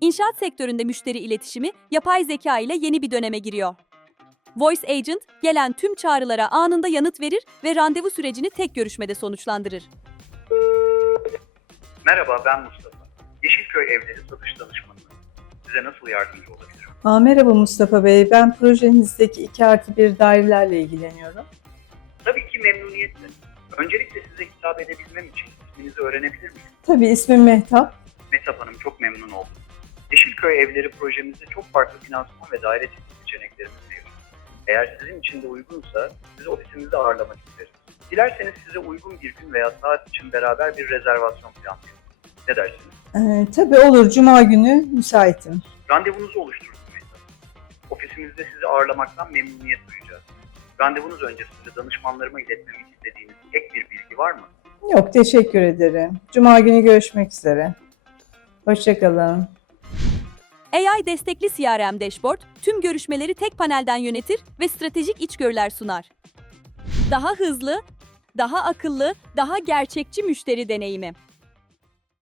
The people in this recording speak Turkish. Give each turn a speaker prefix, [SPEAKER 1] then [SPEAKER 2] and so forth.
[SPEAKER 1] İnşaat sektöründe müşteri iletişimi, yapay zeka ile yeni bir döneme giriyor. Voice Agent, gelen tüm çağrılara anında yanıt verir ve randevu sürecini tek görüşmede sonuçlandırır.
[SPEAKER 2] Merhaba, ben Mustafa. Yeşilköy Evleri Satış Danışmanıyım. Size nasıl yardımcı olabilirim?
[SPEAKER 3] Merhaba Mustafa Bey, ben projenizdeki 2+1 dairelerle ilgileniyorum.
[SPEAKER 2] Tabii ki memnuniyetle. Öncelikle size hitap edebilmem için isminizi öğrenebilir miyim?
[SPEAKER 3] Tabii ismim Mehtap.
[SPEAKER 2] Mehtap Hanım, çok memnun oldum. Yeşilköy Evleri projemizde çok farklı finansman ve daire teklif seçeneklerimiz mevcut. Eğer sizin için de uygunsa sizi ofisimizde ağırlamak isteriz. Dilerseniz size uygun bir gün veya saat için beraber bir rezervasyon planlayalım. Ne dersiniz?
[SPEAKER 3] Tabii olur, Cuma günü müsaitim.
[SPEAKER 2] Randevunuzu oluşturdum Mehtap. Ofisimizde sizi ağırlamaktan memnuniyet duyacağız. Randevunuz öncesinde danışmanlarıma iletmemi istediğiniz ek bir bilgi var mı?
[SPEAKER 3] Yok, teşekkür ederim. Cuma günü görüşmek üzere. Hoşça kalın.
[SPEAKER 1] AI destekli CRM dashboard, tüm görüşmeleri tek panelden yönetir ve stratejik içgörüler sunar. Daha hızlı, daha akıllı, daha gerçekçi müşteri deneyimi.